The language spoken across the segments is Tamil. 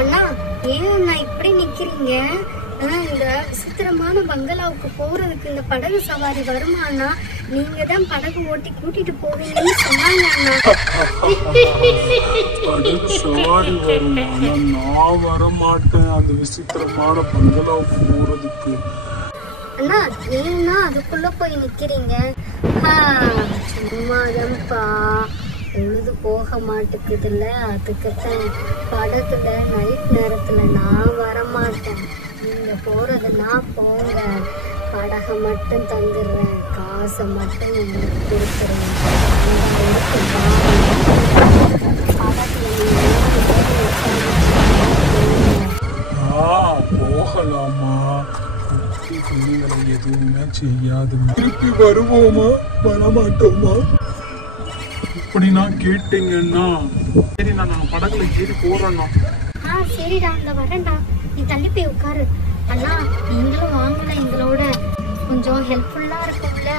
அண்ணா ஏன் அண்ணா இப்படி நிக்கிறீங்க? இந்த விசித்திரமான பங்களாவுக்கு போறதுக்கு இந்த படகு சவாரி வருமா அண்ணா? நீங்க தான் படகு ஓட்டி கூட்டிட்டு போவீங்கன்னு சொன்னாங்க அண்ணா. படகு சவாரி வரும், ஆனா நான் வரமாட்டேன் அந்த விசித்திரமான பங்களாவுக்கு போறதுக்கு. அண்ணா ஏன்னா அதுக்குள்ள போய் நிக்கிறீங்க? சும்மாதான்ப்பா, பொழுது போக மாட்டேக்குதுல்ல, அதுக்குத்தான். படகுல நைட் நேரத்துல நான் வரமாட்டேன். நீங்க போறதுன்னா போங்க, படகை மட்டும் தந்துடுறேன், காசை மட்டும் உங்களுக்கு கொடுத்துருவேன். போகலாமா? எதுவுமே செய்யாது. திருப்பி வருவோமா வரமாட்டோமா? இப்படி நான் கேட்டீங்கன்னா சரி, நான் படகுல ஏறி போறேன்னா. சரிடா, இந்த வரேன்டா, நீ தள்ளி போய் உட்காரு. அண்ணா நீங்களும் வாங்கல, எங்களோட கொஞ்சம் ஹெல்ப்ஃபுல்லா இருக்கும்ல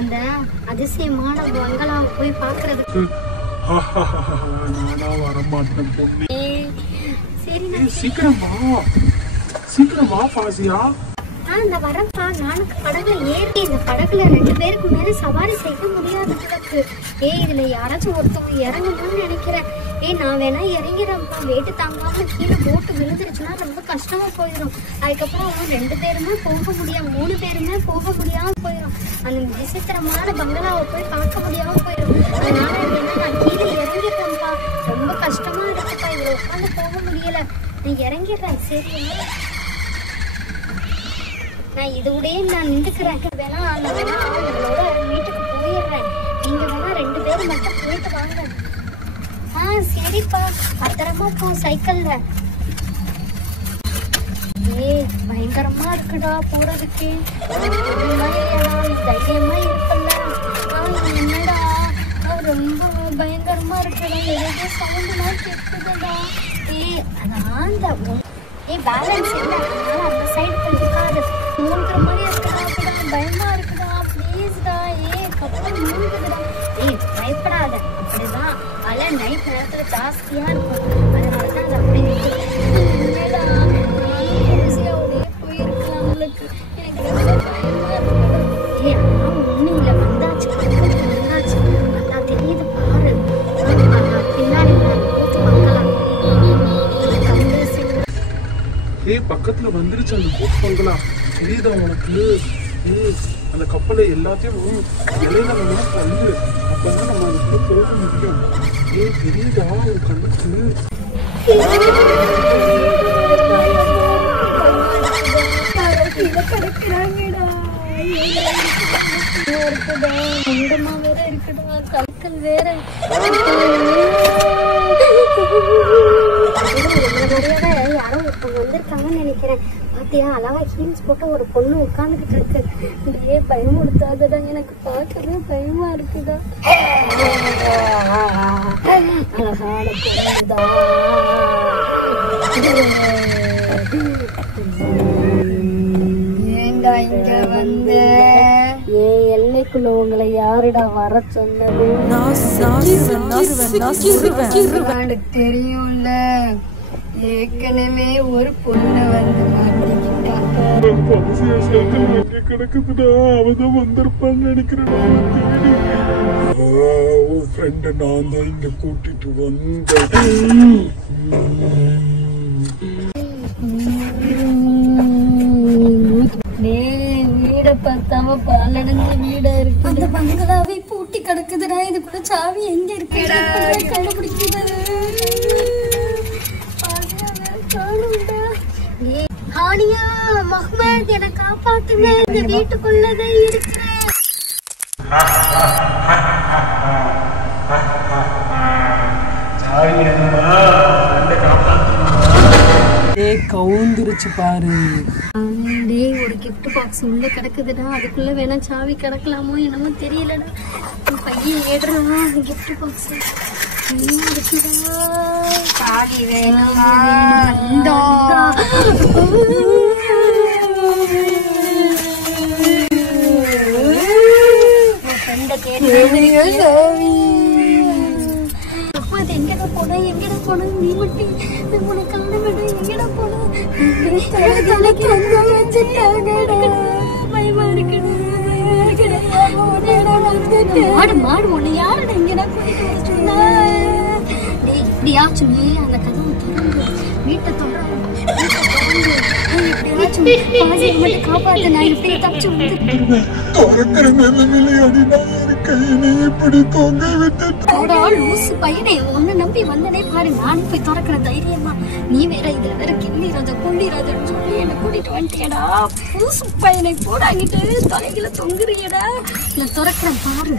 அந்த அதிசயமான பங்களாவை போய் பாக்குறதுக்கு. நானா வரமாட்டேன் பொண்ணு. சரி சீக்கிரம் வா பாசியா. இந்த வரப்பா, நானும் படகுல ஏறி இந்த படகுல 2 பேருக்கு மேல சவாரி செய்ய முடியாது எனக்கு. இதுல யாராச்சும் ஒருத்தவங்க இறங்கணும்னு நினைக்கிறேன். நான் வேணா இறங்கிறேன்ப்பா, வெயிட்டு தாங்காம கீழே போட்டு விழுந்துருச்சுன்னா ரொம்ப கஷ்டமா போயிடும். அதுக்கப்புறம் 2 பேருமே போக முடியாது, 3 பேருமே போக முடியாம போயிடும். அந்த விசித்திரமான பங்களாவை போய் பார்க்க முடியாம போயிடும். அதனால வேணா நான் கீழே இறங்கிட்டேன்ப்பா, ரொம்ப கஷ்டமா இருக்குப்பா, இதுல உட்காந்து போக முடியல, நான் இறங்கிடுறேன். சரியா, நான் இதோடய நான் நின்றுக்கிறேன். வேணா நான் வேணா அவங்களோட வீட்டுக்கு போயிடுறேன். நீங்க வேணா 2 பேரும் மட்டும் போயிட்டு வாங்க. சரிப்பா, பத்திரமா போ சைக்கிள்ல. பயங்கரமா இருக்குடா போறதுக்கு. தைரியமா இருக்குல்ல? என்னடா ரொம்ப பயங்கரமா இருக்குடா, ஏதோ சவுண்ட்லாம் கேட்குதுடா. அதான் பேலன்ஸ் இல்லை, அதனால அந்த சைடு கொஞ்சம் உட்காரு. மூழ்கிற மாதிரி இருக்குடா, பயமா இருக்குடா, ப்ளீஸ்டா. கப்பல் மூழ்குதுடா. பயப்படாத, அப்படிதான் அலை நைட் நேரத்துல ஜாஸ்தியா இருக்கும், அதனாலதான் அது அப்படி நிற்குது. போயிருக்கலாம் உங்களுக்கு, எனக்கு ரொம்ப பயமா இருக்குடா. ஒண்ணும் இல்லை, வந்தாச்சு வந்தாச்சு, நல்லா தெரியுது பாரு, பின்னாடி கூத்து பார்க்கலாம். பக்கத்துல வந்துருச்சு அந்த போட் பங்களா, தெரியுதா உனக்கு? அந்த கப்பலை எல்லாத்தையும் இலையில வந்து அப்பதான் நம்ம அதுக்குள்ள போக முடியும். தெரியுதா ஒரு கண்ணுக்கு? கற்கள் வேற யாரோ ஒருத்தவங்க வந்திருக்காங்கன்னு நினைக்கிறேன். பாத்தியா, அழகா ஹீல்ஸ் போட்டு ஒரு பொண்ணு உட்காந்துக்கிட்டு இருக்கு. பயமுடுத்தாதடா, எனக்கு பார்க்கவே பயமா இருக்குதா. அழகான பொண்ணுதா. ஏண்டா இங்க வந்து எல்லைக்குள்ள உங்களை யாருடா வர சொன்னது? தெரியும்ல, ஏற்கனவே ஒரு பொண்ணு வந்து மாட்டிக்கிட்டாங்க. கிடக்குதுடா, அவதான் வந்திருப்பான்னு நினைக்கிறேன். நான் தான் இங்க கூட்டிட்டு வந்தேன். வீட பார்த்தாம பாலடைஞ்ச வீடா இருக்கு. அந்த பங்களாவே பூட்டி கிடக்குதுடா, இதுக்குள்ள சாவி எங்க இருக்கு கண்டுபிடிக்குது. ஹானியா, முஹம்மத், என்னை காப்பாத்துங்க, இந்த வீட்டுக்குள்ளதான் இருக்கிறேன். கவுந்துருச்சு பாரு. ஒரு கிஃப்ட் பாக்ஸ் உள்ள கிடக்குதுடா, அதுக்குள்ள வேணா சாவி கிடக்கலாமோ என்னமோ தெரியலடா. பையன் ஏடுறா கிஃப்ட் பாக்ஸ். சாவி வேணுமா? எங்க போன எங்கடா போன நீ மட்டும் உனக்கு காண வேண்டாம் எங்கடா போன பயமா இருக்குடா மாடு மாடு ஒண்ணு யாருடா இங்கடா கூட்டிட்டு வர சொன்னா இப்படியாச்சும் நீ அந்த கதவை திறந்து வீட்டை திறந்து காப்பாத்து நான் இப்படி தப்பிச்சு லூசு பையனே உன்னை நம்பி வந்தனே பாரு நானும் போய் திறக்கிற தைரியமா நீ வேற இதுல வேற கிள்ளி ராஜா கொள்ளி ராஜான்னு சொல்லி என்ன கூட்டிட்டு வந்துட்டியடா லூசு பையனை போடாங்கிட்டு தலையில தொங்குறியடா நான் திறக்கிறேன் பாரு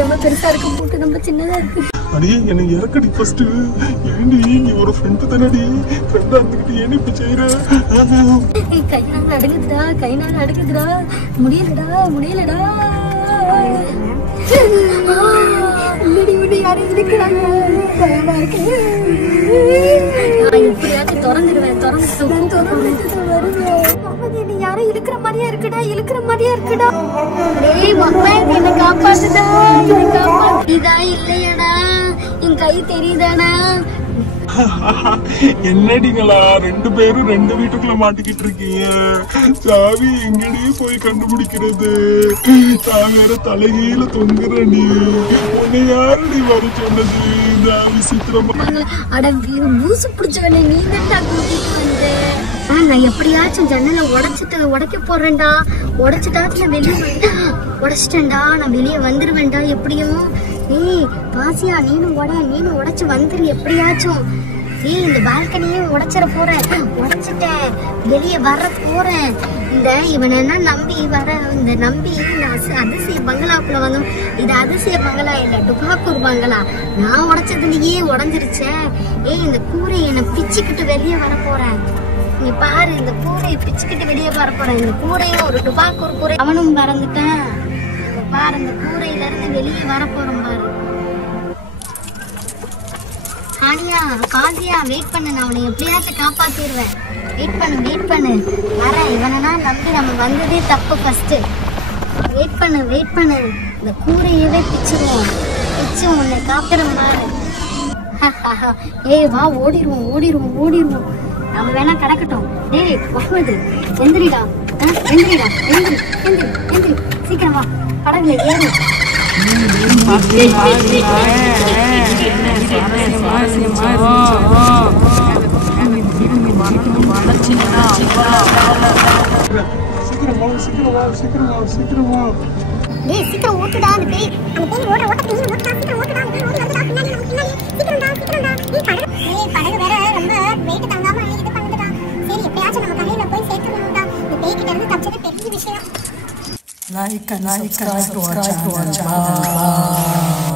ரொம்ப பெருசா இருக்கு போட்டு ரொம்ப சின்னதா இருக்கு அடியே என்ன இறக்கடி ஃபர்ஸ்ட் ஏண்டி நீ ஒரு ஃப்ரெண்ட் தானடி ஃப்ரெண்டா இருந்துக்கிட்டு ஏன் இப்படி செய்யற கை நாள் அடுக்குதுடா கை நாள் அடுக்குதுடா முடியலடா முடியலடா யாரும் இருக்கிறாங்க பயமா இருக்கு எப்படியாச்சும் திறந்துடுவேன் திறந்து யாரும் இழுக்கிற மாதிரியா இருக்குடா இழுக்கிற மாதிரியா இருக்குடா என்ன காப்பாத்துடா என்ன காப்பாத்துதா இல்லையடா என் கை தெரியுதாடா என்னடிங்களா 2 பேரும் 2 வீட்டுக்குள்ள மாட்டிக்கிட்டு இருக்கீங்க சாவி எங்கடி போய் கண்டுபிடிக்கிறது நான் வேற தலைகீழ தொங்குற நீ உன்னை யாரடி வர சொன்னது சாவி சித்திரமா அட மூசு பிடிச்சவனே நீ தான் கூட்டிட்டு வந்து நான் எப்படியாச்சும் ஜன்னலை உடைக்க போறேன்டா உடைச்சிட்டாச்சு நான் வெளியே உடைச்சிட்டேன்டா நான் வெளியே வந்துருவேன்டா எப்படியும் ஏய் பாசியா நீனும் உடைச்சு வந்துரு எப்படியாச்சும் ஏய் இந்த பால்கனியே உடைச்சிட போறேன் உடைச்சிட்டேன் வெளியே வர போறேன் இந்த இவனை என்ன நம்பி நான் அதிசய பங்களாக்குள்ள வந்தோம் இது அதிசய பங்களா இல்ல டுபாக்கூர் பங்களா நான் உடைச்சதுலயே உடஞ்சிருச்சே ஏய் இந்த கூரையை என்ன பிச்சுக்கிட்டு வெளியே வர போறேன் நீ பாரு இந்த கூரையை பிச்சுக்கிட்டு வெளியே வர போறேன் இந்த கூரையும் ஒரு டுபாக்கூர் கூரை அவனும் பறந்துட்டேன் பாரு இந்த கூரையில இருந்து வெளியே வர போறோம் பாரு ஆனியா காசியா வெயிட் பண்ணு நான் அவனை எப்படியாச்சும் காப்பாத்திடுவேன் வெயிட் பண்ணு வரேன் இவனா நம்பி நம்ம வந்ததே தப்பு ஃபர்ஸ்ட் வெயிட் பண்ணு இந்த கூரையவே பிச்சு உன்னை காப்பிடும் பாரு ஏய் வா ஓடிடுவோம் நம்ம வேணா கிடக்கட்டும் டேய் முகமது எந்திரிடா எந்திரி சீக்கிரம் வா படகுல ஏறு சீக்கிரமா டேய் சீக்கிரம் ஓட்டுடா அந்த பேய் ஓட்டுடா சீக்கிரம் ஓட்டுடா ஏய் படகு வேற ரொம்ப வெயிட் தாங்காம இது பண்ணுடா சரி எப்பயாச்சும் நம்ம கரையில போய் சேர்த்துறோம்டா இந்த பேய் கிட்ட இருந்து தப்பிச்சது பெரிய விஷயம் Like and subscribe to our channel.